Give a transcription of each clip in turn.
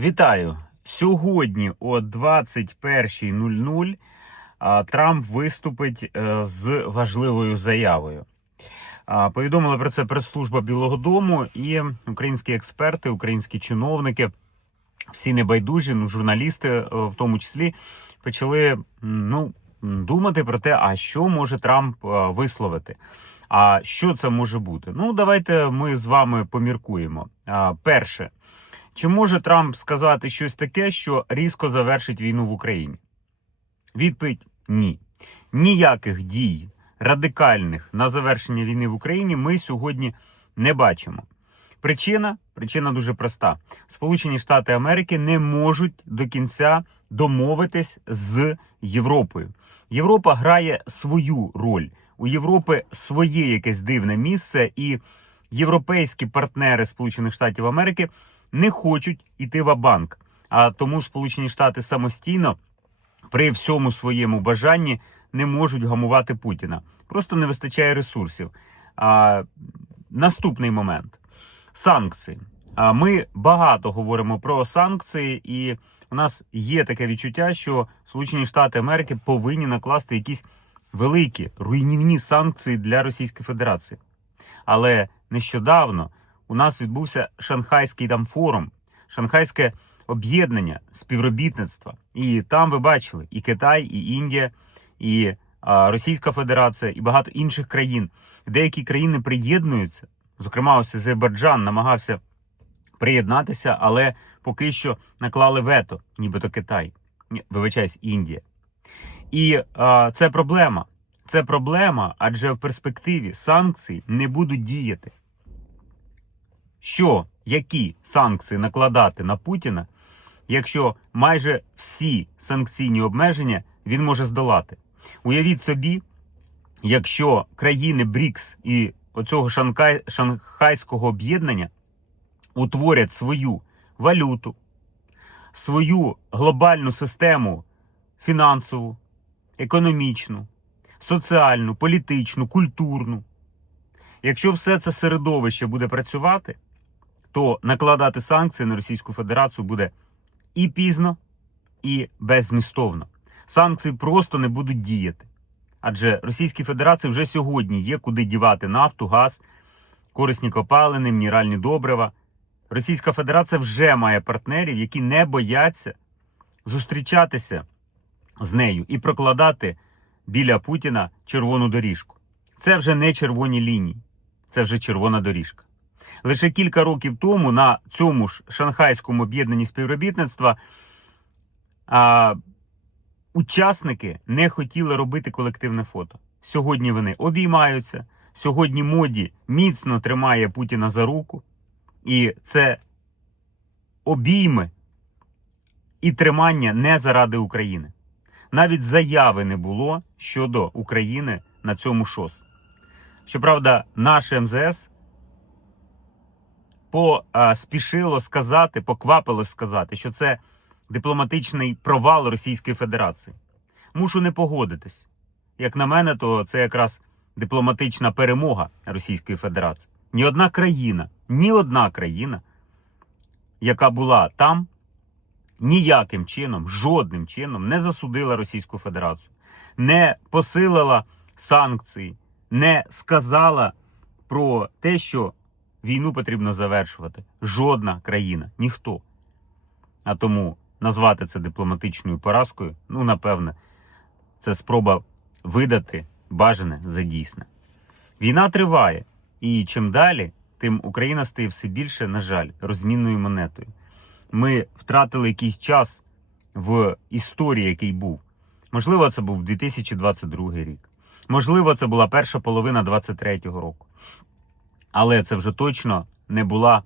Вітаю! Сьогодні о 21.00 Трамп виступить е, з важливою заявою. А, Повідомила про це прес-служба Білого Дому і українські експерти, українські чиновники, всі небайдужі, ну, журналісти е, в тому числі, почали ну, думати про те, а що може Трамп е, висловити. А що це може бути? Ну, давайте ми з вами поміркуємо. Перше. Чи може Трамп сказати щось таке, що різко завершить війну в Україні? Відповідь ні. Ніяких дій радикальних на завершення війни в Україні ми сьогодні не бачимо. Причина причина дуже проста: Сполучені Штати Америки не можуть до кінця домовитись з Європою. Європа грає свою роль. У Європи своє якесь дивне місце, і європейські партнери Сполучених Штатів Америки не хочуть іти в банк. А тому Сполучені Штати самостійно при всьому своєму бажанні не можуть гамувати Путіна. Просто не вистачає ресурсів. А, наступний момент санкції. А ми багато говоримо про санкції, і у нас є таке відчуття, що Сполучені Штати Америки повинні накласти якісь великі руйнівні санкції для Російської Федерації. Але нещодавно у нас відбувся шанхайський там форум, шанхайське об'єднання співробітництва. І там ви бачили і Китай, і Індія, і а, Російська Федерація, і багато інших країн. Деякі країни приєднуються. Зокрема, ось Азербайджан намагався приєднатися, але поки що наклали вето, нібито Китай. Ні, вибачаюсь, Індія. І а, це проблема. Це проблема, адже в перспективі санкції не будуть діяти. Що, які санкції накладати на Путіна, якщо майже всі санкційні обмеження він може здолати? Уявіть собі, якщо країни БРІКС і оцього шанхай, шанхайського об'єднання утворять свою валюту, свою глобальну систему фінансову, економічну, соціальну, політичну, культурну. Якщо все це середовище буде працювати, то накладати санкції на Російську Федерацію буде і пізно, і беззмістовно. Санкції просто не будуть діяти. Адже Російській Федерації вже сьогодні є куди дівати нафту, газ, корисні копалини, мінеральні добрива. Російська Федерація вже має партнерів, які не бояться зустрічатися з нею і прокладати біля Путіна червону доріжку. Це вже не червоні лінії, це вже червона доріжка. Лише кілька років тому на цьому ж шанхайському об'єднанні співробітництва а, учасники не хотіли робити колективне фото. Сьогодні вони обіймаються. Сьогодні моді міцно тримає Путіна за руку. І це обійми і тримання не заради України. Навіть заяви не було щодо України на цьому шос. Щоправда, наше МЗС поспішило сказати, поквапило сказати, що це дипломатичний провал Російської Федерації. Мушу не погодитись. Як на мене, то це якраз дипломатична перемога Російської Федерації. Ні одна країна, ні одна країна, яка була там, ніяким чином, жодним чином не засудила Російську Федерацію, не посилила санкції, не сказала про те, що війну потрібно завершувати. Жодна країна, ніхто. А тому назвати це дипломатичною поразкою, ну, напевне, це спроба видати бажане за дійсне. Війна триває, і чим далі, тим Україна стає все більше, на жаль, розмінною монетою. Ми втратили якийсь час в історії, який був. Можливо, це був 2022 рік. Можливо, це була перша половина 23-го року. Але це вже точно не була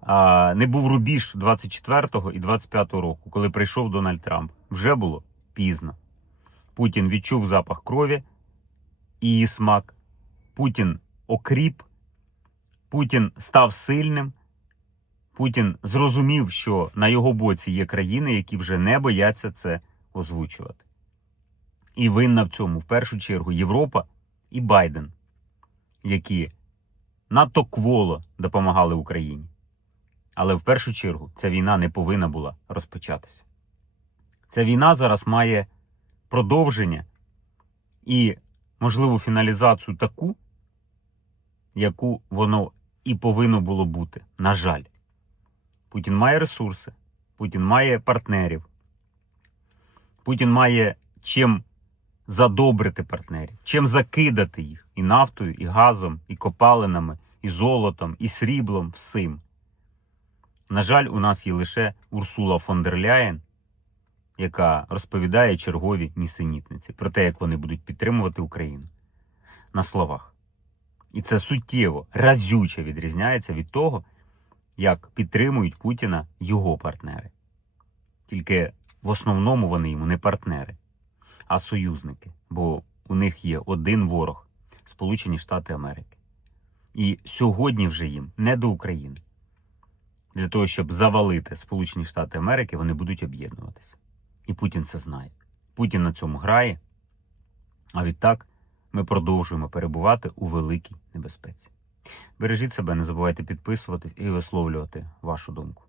а, не був рубіж 24-го і 25-го року, коли прийшов Дональд Трамп. Вже було пізно. Путін відчув запах крові і її смак. Путін окріп, Путін став сильним. Путін зрозумів, що на його боці є країни, які вже не бояться це озвучувати. І винна в цьому в першу чергу Європа і Байден, які надто кволо допомагали Україні. Але в першу чергу ця війна не повинна була розпочатися. Ця війна зараз має продовження і можливу фіналізацію таку, яку воно і повинно було бути. На жаль, Путін має ресурси, Путін має партнерів, Путін має чим задобрити партнерів, чим закидати їх і нафтою, і газом, і копалинами, і золотом, і сріблом, всім. На жаль, у нас є лише Урсула фон дер Ляєн, яка розповідає чергові нісенітниці про те, як вони будуть підтримувати Україну на словах. І це суттєво, разюче відрізняється від того, як підтримують Путіна його партнери. Тільки в основному вони йому не партнери, а союзники, бо у них є один ворог Сполучені Штати Америки. І сьогодні вже їм не до України. Для того, щоб завалити Сполучені Штати Америки, вони будуть об'єднуватися. І Путін це знає. Путін на цьому грає. А відтак ми продовжуємо перебувати у великій небезпеці. Бережіть себе, не забувайте підписувати і висловлювати вашу думку.